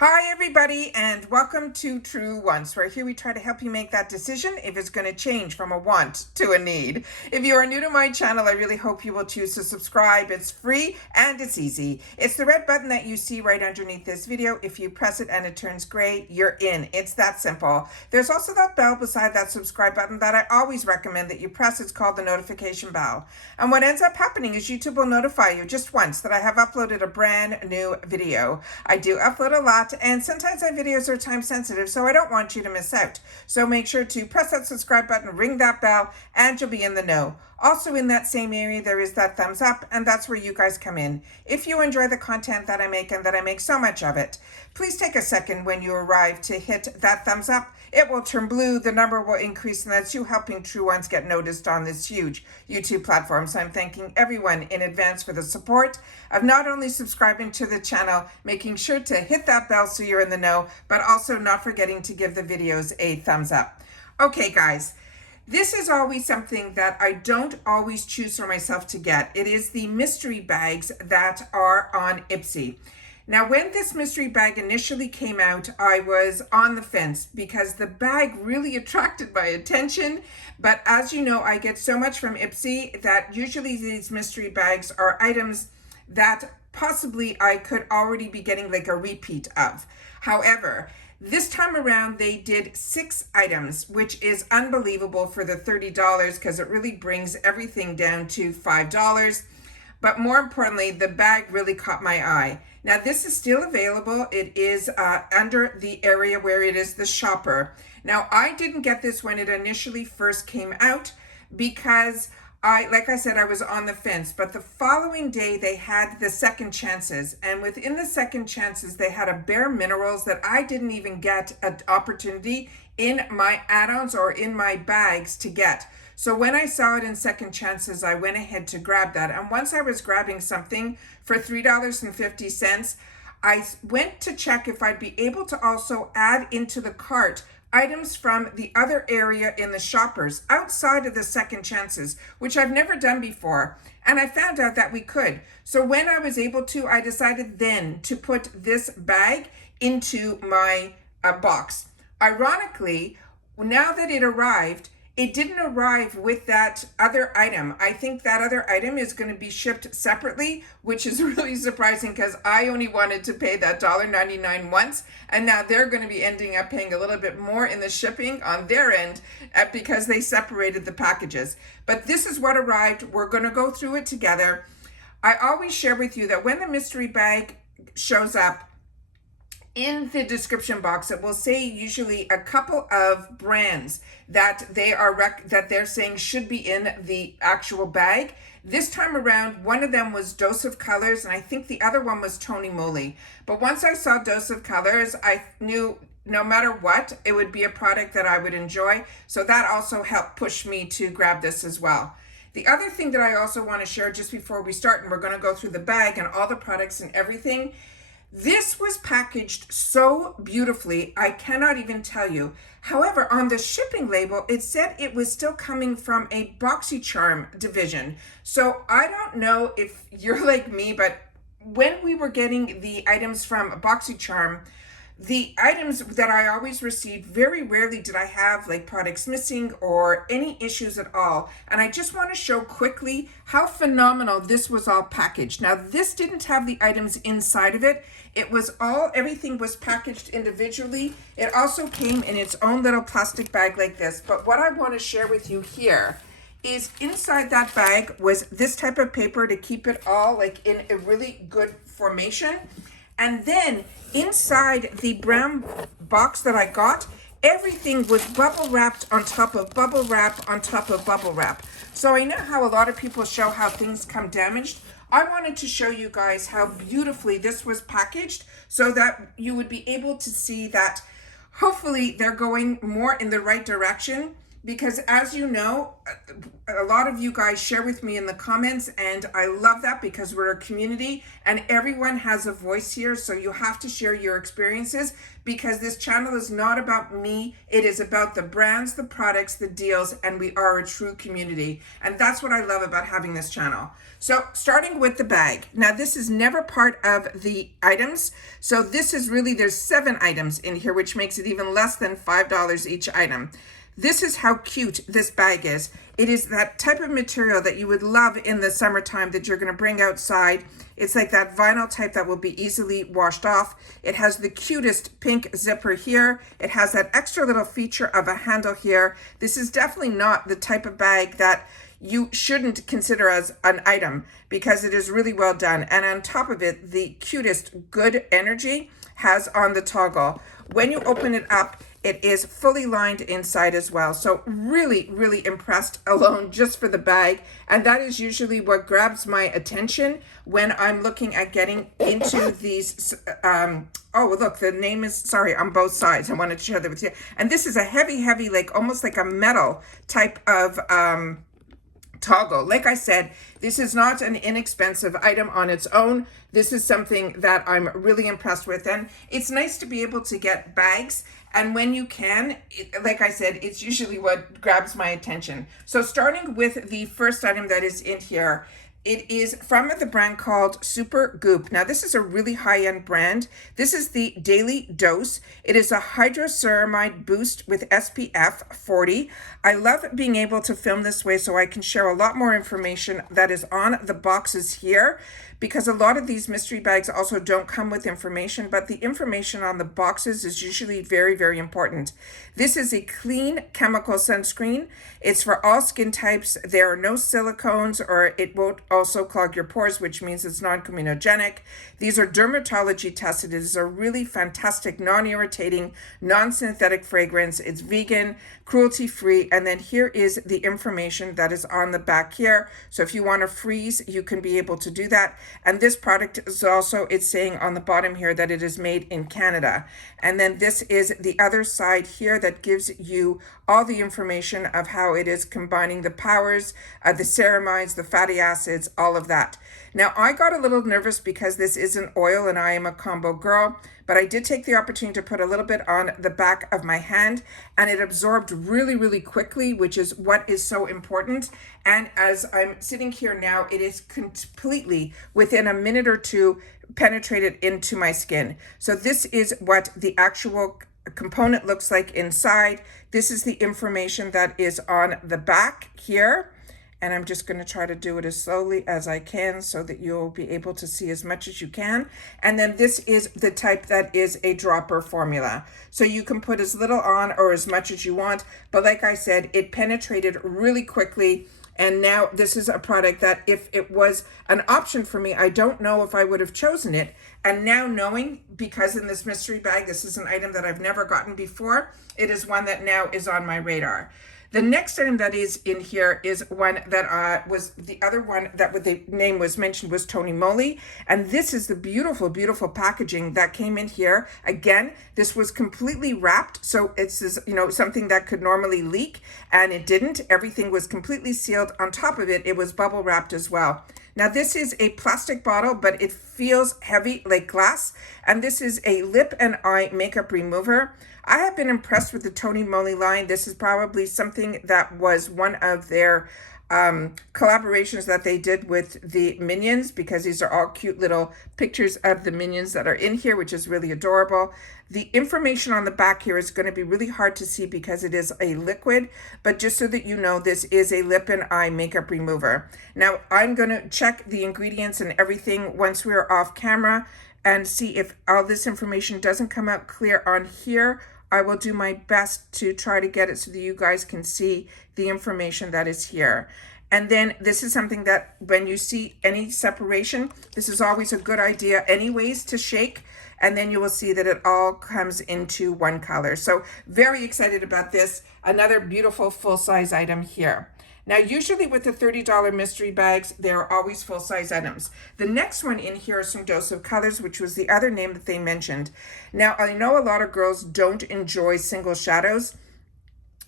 Hi everybody, and welcome to True Wants, where here we try to help you make that decision if it's going to change from a want to a need. If you are new to my channel, I really hope you will choose to subscribe. It's free and it's easy. It's the red button that you see right underneath this video. If you press it and it turns gray, you're in. It's that simple. There's also that bell beside that subscribe button that I always recommend that you press. It's called the notification bell. And what ends up happening is YouTube will notify you just once that I have uploaded a brand new video. I do upload a lot, and sometimes my videos are time sensitive, so I don't want you to miss out. So make sure to press that subscribe button, ring that bell, and you'll be in the know. Also in that same area, there is that thumbs up, and that's where you guys come in. If you enjoy the content that I make, and that I make so much of it, please take a second when you arrive to hit that thumbs up. It will turn blue, the number will increase, and that's you helping True Ones get noticed on this huge YouTube platform. So I'm thanking everyone in advance for the support of not only subscribing to the channel, making sure to hit that bell so you're in the know, but also not forgetting to give the videos a thumbs up. Okay, guys. This is always something that I don't always choose for myself to get. It is the mystery bags that are on IPSY. Now, when this mystery bag initially came out, I was on the fence because the bag really attracted my attention. But as you know, I get so much from IPSY that usually these mystery bags are items that possibly I could already be getting like a repeat of. However, this time around, they did 6 items, which is unbelievable for the $30 because it really brings everything down to $5. But more importantly, the bag really caught my eye. Now, this is still available. It is under the area where it is the shopper. Now, I didn't get this when it initially first came out because like I said, I was on the fence, but the following day they had the second chances, and within the second chances, they had a bare minerals that I didn't even get an opportunity in my add-ons or in my bags to get. So when I saw it in second chances, I went ahead to grab that. And once I was grabbing something for $3.50, I went to check if I'd be able to also add into the cart items from the other area in the shoppers outside of the second chances, which I've never done before. And I found out that we could. So when I was able to, I decided then to put this bag into my box. Ironically, now that it arrived, it didn't arrive with that other item. I think that other item is going to be shipped separately, which is really surprising because I only wanted to pay that $1.99 once, and now they're going to be ending up paying a little bit more in the shipping on their end because they separated the packages. But this is what arrived. We're going to go through it together. I always share with you that when the mystery bag shows up, in the description box, it will say usually a couple of brands that they're saying should be in the actual bag. This time around, one of them was Dose of Colors, and I think the other one was Tony Moly. But once I saw Dose of Colors, I knew no matter what, it would be a product that I would enjoy. So that also helped push me to grab this as well. The other thing that I also want to share just before we start, and we're going to go through the bag and all the products and everything, this was packaged so beautifully, I cannot even tell you. However, on the shipping label, it said it was still coming from a BoxyCharm division. So I don't know if you're like me, but when we were getting the items from BoxyCharm, the items that I always received, very rarely did I have like products missing or any issues at all. And I just want to show quickly how phenomenal this was all packaged. Now, this didn't have the items inside of it. It was everything was packaged individually. It also came in its own little plastic bag like this. But what I want to share with you here is inside that bag was this type of paper to keep it all like in a really good formation. And then inside the brown box that I got, everything was bubble wrapped on top of bubble wrap on top of bubble wrap. So I know how a lot of people show how things come damaged. I wanted to show you guys how beautifully this was packaged so that you would be able to see that hopefully they're going more in the right direction. because as you know, a lot of you guys share with me in the comments, and I love that because we're a community and everyone has a voice here. So you have to share your experiences, because this channel is not about me. It is about the brands, the products, the deals, and we are a true community. And that's what I love about having this channel. So starting with the bag. Now this is never part of the items. So this is really, there's 7 items in here, which makes it even less than $5 each item. This is how cute this bag is. It is that type of material that you would love in the summertime that you're going to bring outside. It's like that vinyl type that will be easily washed off. It has the cutest pink zipper here. It has that extra little feature of a handle here. This is definitely not the type of bag that you shouldn't consider as an item, because it is really well done. And on top of it, the cutest good energy has on the toggle. When you open it up, it is fully lined inside as well. So really, really impressed alone just for the bag. And that is usually what grabs my attention when I'm looking at getting into these. Oh, look, the name is, sorry, on both sides. I wanted to share that with you. And this is a heavy, like almost like a metal type of toggle. Like I said, this is not an inexpensive item on its own. This is something that I'm really impressed with. And it's nice to be able to get bags. And when you can, like I said, it's usually what grabs my attention. So starting with the first item that is in here, it is from the brand called Super Goop. Now, this is a really high-end brand. This is the Daily Dose. It is a hydroceramide boost with SPF 40. I love being able to film this way so I can share a lot more information that is on the boxes here, because a lot of these mystery bags also don't come with information, but the information on the boxes is usually very, very important. This is a clean chemical sunscreen. It's for all skin types. There are no silicones, or it won't also clog your pores, which means it's non-comedogenic. These are dermatology tested. It is a really fantastic, non-irritating, non-synthetic fragrance. It's vegan, cruelty-free, and then here is the information that is on the back here. So if you want to freeze, you can be able to do that. And this product is also, it's saying on the bottom here that it is made in Canada. And then this is the other side here that gives you all the information of how it is combining the powers, the ceramides, the fatty acids, all of that. Now, I got a little nervous because this is an oil and I am a combo girl, but I did take the opportunity to put a little bit on the back of my hand, and it absorbed really, really quickly, which is what is so important. And as I'm sitting here now, it is completely, within a minute or two, penetrated into my skin. So this is what the actual component looks like inside. This is the information that is on the back here. And I'm just going to try to do it as slowly as I can so that you'll be able to see as much as you can. And then this is the type that is a dropper formula. So you can put as little on or as much as you want. But like I said, it penetrated really quickly. And now this is a product that if it was an option for me, I don't know if I would have chosen it. And now knowing, because in this mystery bag, this is an item that I've never gotten before, it is one that now is on my radar. The next item that is in here is one that was the other one that the name was mentioned was Tony Moly. And this is the beautiful, beautiful packaging that came in here. Again, this was completely wrapped. So it's, you know, something that could normally leak, and it didn't. Everything was completely sealed. On top of it, it was bubble wrapped as well. Now this is a plastic bottle, but it feels heavy like glass. And this is a lip and eye makeup remover. I have been impressed with the Tony Moly line. This is probably something that was one of their collaborations that they did with the Minions, because these are all cute little pictures of the Minions that are in here, which is really adorable. The information on the back here is going to be really hard to see because it is a liquid, but just so that you know, this is a lip and eye makeup remover. Now, I'm going to check the ingredients and everything once we're off camera and see if all this information doesn't come out clear on here. I will do my best to try to get it so that you guys can see the information that is here. And then this is something that when you see any separation, this is always a good idea anyways to shake, and then you will see that it all comes into one color. So very excited about this. Another beautiful full-size item here. Now, usually with the $30 mystery bags, there are always full-size items. The next one in here is from Dose of Colors, which was the other name that they mentioned. Now, I know a lot of girls don't enjoy single shadows.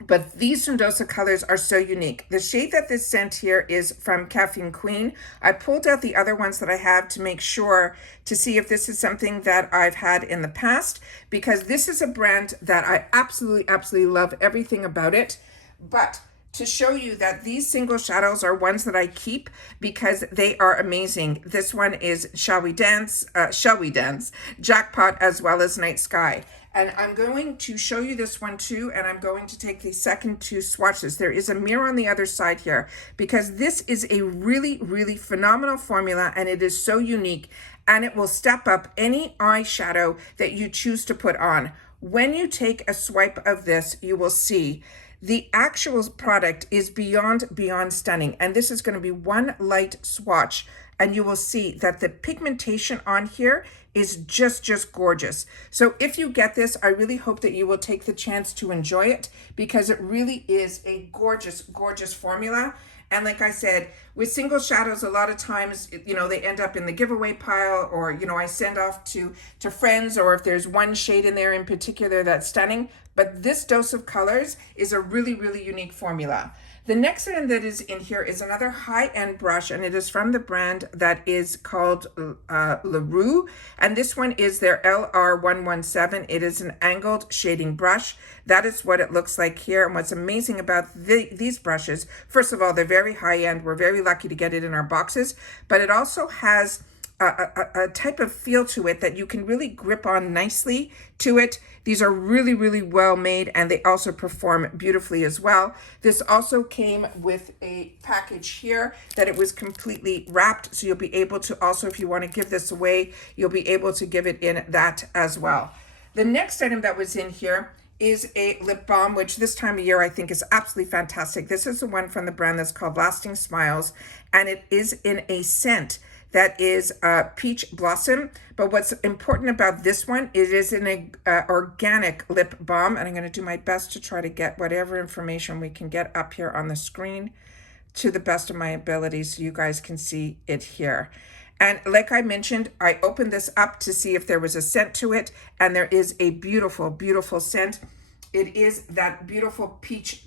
But these Sendosa colors are so unique. The shade that this scent here is from Caffeine Queen. I pulled out the other ones that I have to make sure to see if this is something that I've had in the past, because this is a brand that I absolutely love everything about it. But to show you that these single shadows are ones that I keep because they are amazing. This one is Shall We Dance, Jackpot, as well as Night Sky. And I'm going to show you this one too, and I'm going to take the second two swatches. There is a mirror on the other side here because this is a really phenomenal formula, and it is so unique, and it will step up any eyeshadow that you choose to put on. When you take a swipe of this, you will see the actual product is beyond stunning. And this is going to be one light swatch, and you will see that the pigmentation on here is just gorgeous. So if you get this, I really hope that you will take the chance to enjoy it, because it really is a gorgeous formula. And like I said, with single shadows, a lot of times, you know, they end up in the giveaway pile, or, you know, I send off to friends, or if there's one shade in there in particular that's stunning. But this dose of colors is a really unique formula. The next item that is in here is another high-end brush, and it is from the brand that is called LaRue, and this one is their LR117. It is an angled shading brush. That is what it looks like here. And what's amazing about these brushes, first of all, they're very high-end. We're very lucky to get it in our boxes, but it also has a type of feel to it that you can really grip on nicely to it. These are really well made, and they also perform beautifully as well. This also came with a package here that it was completely wrapped, so you'll be able to also, if you want to give this away, you'll be able to give it in that as well. The next item that was in here is a lip balm, which this time of year I think is absolutely fantastic. This is the one from the brand that's called Lasting Smiles, and it is in a scent that is peach blossom. But what's important about this one, it is in a organic lip balm, and I'm going to do my best to try to get whatever information we can get up here on the screen to the best of my ability so you guys can see it here. And like I mentioned, I opened this up to see if there was a scent to it, and there is a beautiful scent. It is that beautiful peach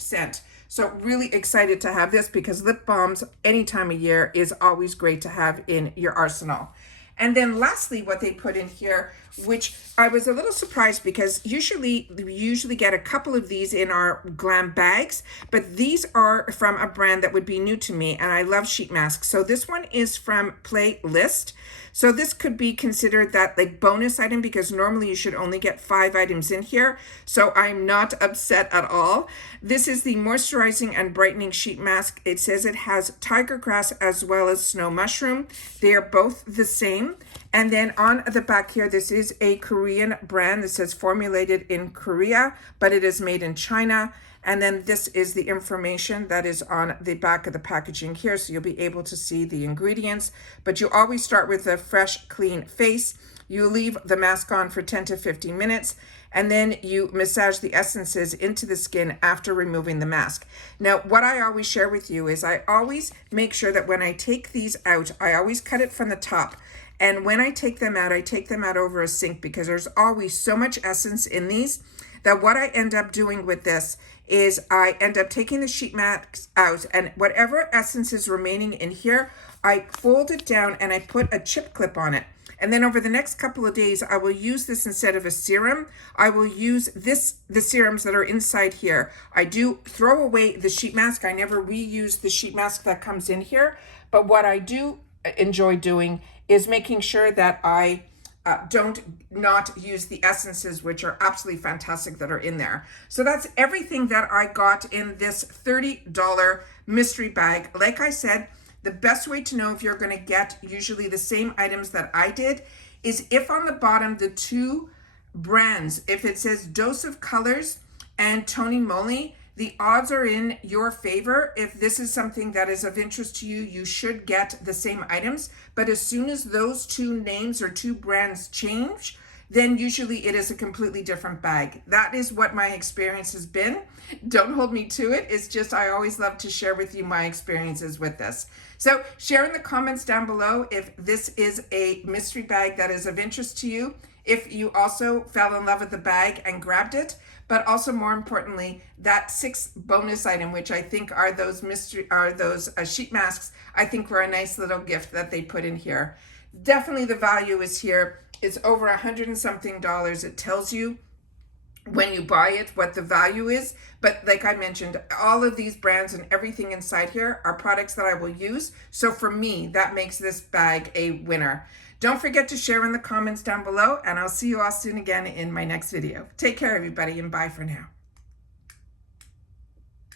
scent. So really excited to have this, because lip balms any time of year is always great to have in your arsenal. And then lastly, what they put in here, which I was a little surprised, because we usually get a couple of these in our glam bags, but these are from a brand that would be new to me, and I love sheet masks. So this one is from Playlist. So this could be considered that like bonus item, because normally you should only get 5 items in here. So I'm not upset at all. This is the moisturizing and brightening sheet mask. It says it has tiger grass as well as snow mushroom. They are both the same. And then on the back here, this is a Korean brand that says formulated in Korea, but it is made in China. And then this is the information that is on the back of the packaging here, so you'll be able to see the ingredients. But you always start with a fresh, clean face. You leave the mask on for 10 to 15 minutes, and then you massage the essences into the skin after removing the mask. Now, what I always share with you is I always make sure that when I take these out, I always cut it from the top. And when I take them out, I take them out over a sink, because there's always so much essence in these that what I end up doing with this is I end up taking the sheet mask out, and whatever essence is remaining in here, I fold it down and I put a chip clip on it. And then over the next couple of days, I will use this instead of a serum. I will use the serums that are inside here. I do throw away the sheet mask. I never reuse the sheet mask that comes in here. But what I do enjoy doing is making sure that I don't not use the essences, which are absolutely fantastic, that are in there. So that's everything that I got in this $30 mystery bag. Like I said, the best way to know if you're going to get usually the same items that I did is if on the bottom, the two brands, if it says Dose of Colors and Tony Moly, the odds are in your favor. If this is something that is of interest to you, you should get the same items. But as soon as those two names or two brands change, then usually it is a completely different bag. That is what my experience has been. Don't hold me to it. It's just I always love to share with you my experiences with this. So share in the comments down below if this is a mystery bag that is of interest to you. if you also fell in love with the bag and grabbed it, but also more importantly, that 6th bonus item, which I think are those sheet masks, I think were a nice little gift that they put in here. Definitely the value is here. It's over $100 and something. It tells you when you buy it what the value is, but like I mentioned, all of these brands and everything inside here are products that I will use. So for me, that makes this bag a winner. Don't forget to share in the comments down below, and I'll see you all soon again in my next video. Take care, everybody, and bye for now.